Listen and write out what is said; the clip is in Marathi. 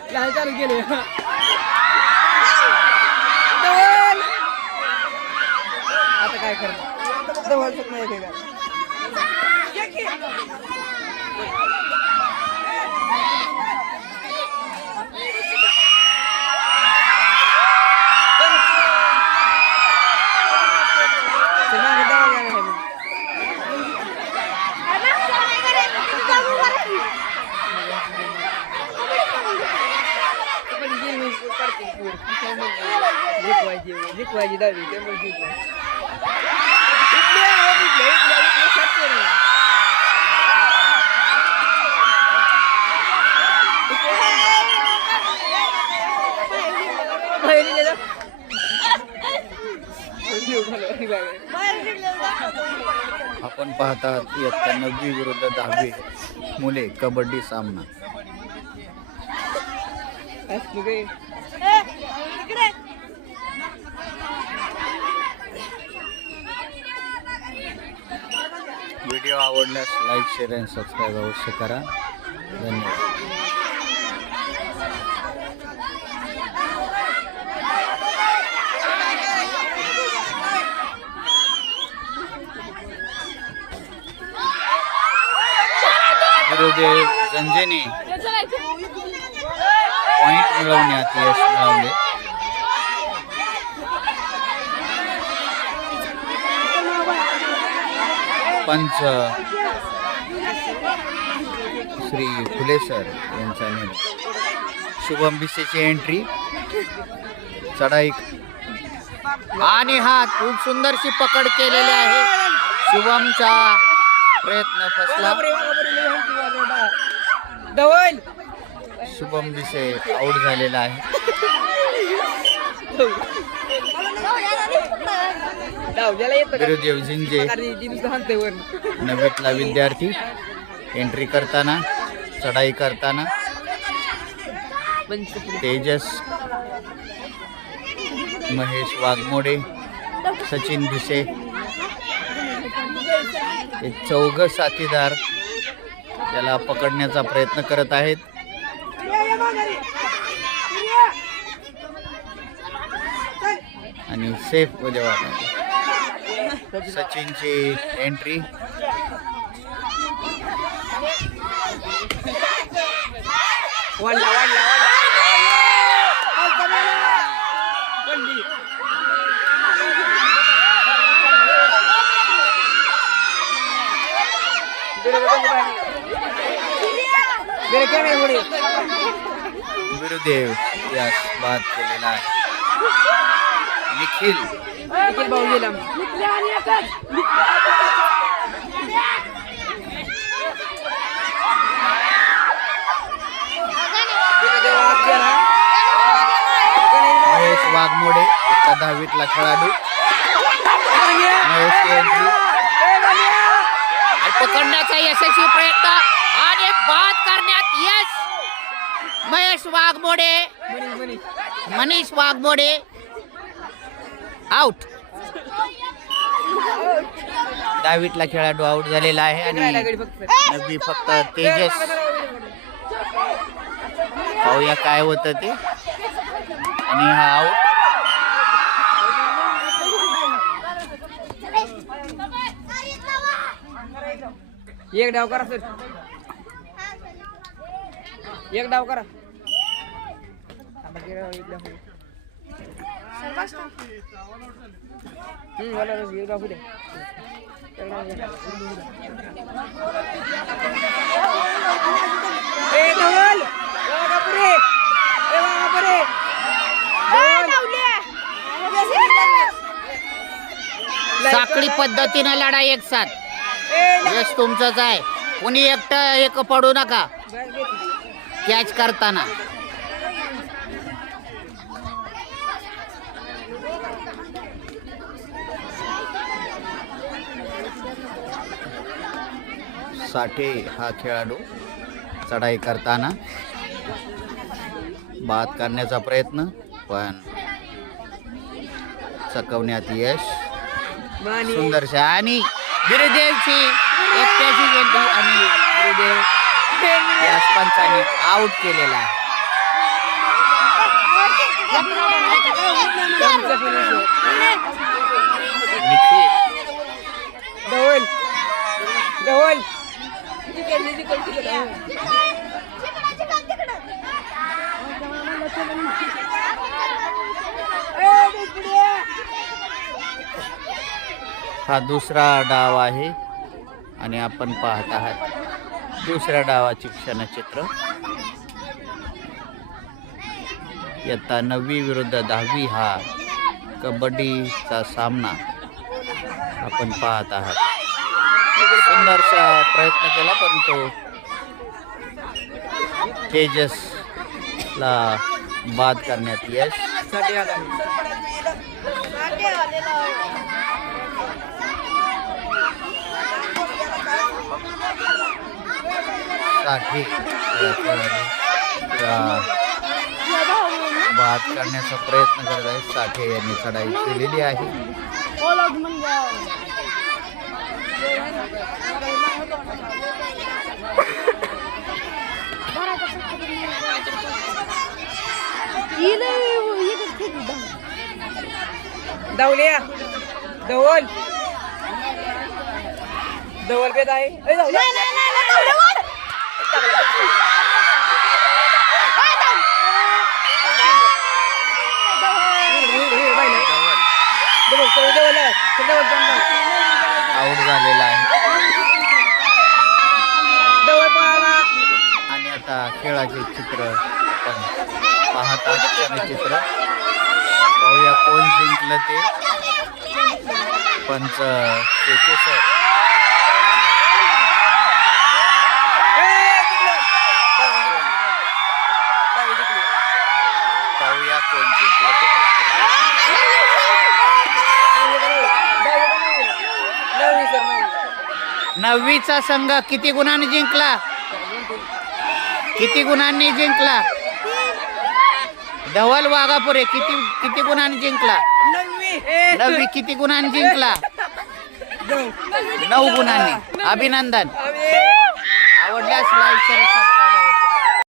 चालू केले आता काय करणार जवळच नाही ते का जिंकवायची दावी त्यामुळे आपण पाहतात इयत्ता 9वी विरुद्ध 10वी मुले कबड्डी सामना. व्हिडिओ आवडल्यास लाईक शेअर आणि सबस्क्राईब अवश्य करा. धन्यवाद. गुरुदेव संजयने पॉइंट मिळवण्यात यश मिळवले. पंच श्री फुले सर यांचा निर्णय. शुभम बिसेची एंट्री चढाई आणि हा खूप सुंदरशी पकड केलेली आहे. शुभमचा प्रयत्न फसला. शुभम बिसे आउट झालेला आहे. गुरुदेव झिंजे 9वीतला विद्यार्थी एंट्री करताना चढाई करताना. तेजस महेश वाघमोडे सचिन भिसे हे चौघ साथीदार त्याला पकडण्याचा प्रयत्न करत आहेत. आणि सेफ जेव्हा सचिनची एंट्री. गुरुदेव यास बाद केलेला आहे. निखिल भाऊ गेला महेश वाघमोडे इयत्ता 10वीतला खेळाडू. महेश एंट्री पकडण्याचा यशस्वी प्रयत्न आणि बाद करण्यात यश. महेश वाघमोडे मनीष वाघमोडे आउट. 10वीतला खेळाडू आउट झालेला आहे. आणि 9वी फक्त तेजस. पाहूया काय होतं ते. आणि हा आउट. एक डाव करा सर. एक डाव करा. साखळी पद्धतीने लढा एक साथ. यश तुमचंच आहे. कोणी एकटं एक पडू नका कॅच करताना. साठे हा खेळाडू चढाई करताना बाद करण्याचा प्रयत्न पण चकवण्यात यश. सुंदरशा आणि गुरुदेवची एकट्याची गेंदी आणि गुरुदेव यास पंचांनी आउट केलेला आहे. आमचा पोलीस निखिल धवल धवल हा दुसरा डाव आहे आणि आपण पाहत आहात दुसऱ्या डावाचे क्षणचित्र. इयत्ता 9वी विरुद्ध 10वी हा कबड्डीचा सामना आपण पाहत आहात. सुंदरसा प्रयत्न केला परंतु तेजसला बाद करण्यात यश. साठी आला साठी बाद करण्याचा प्रयत्न करत आहेत. साठे यांनी चढाई केलेली आहे. धावल्या धवल धवल पेद आहे आऊट झालेला आहे. धवल पळाला आणि आता खेळाचे चित्र आपण पाहत आहोत. चित्र पाहूया कोण जिंकलं ते. पंच केके सर पाहूया कोण जिंकलं ते. 9वीचा संघ किती गुणांनी जिंकला? किती गुणांनी जिंकला? धवल वाघापुरे किती गुणांनी जिंकला? 9वी किती गुणांनी जिंकला? 9 गुणांनी. अभिनंदन. आवडल्यास लाईक करा.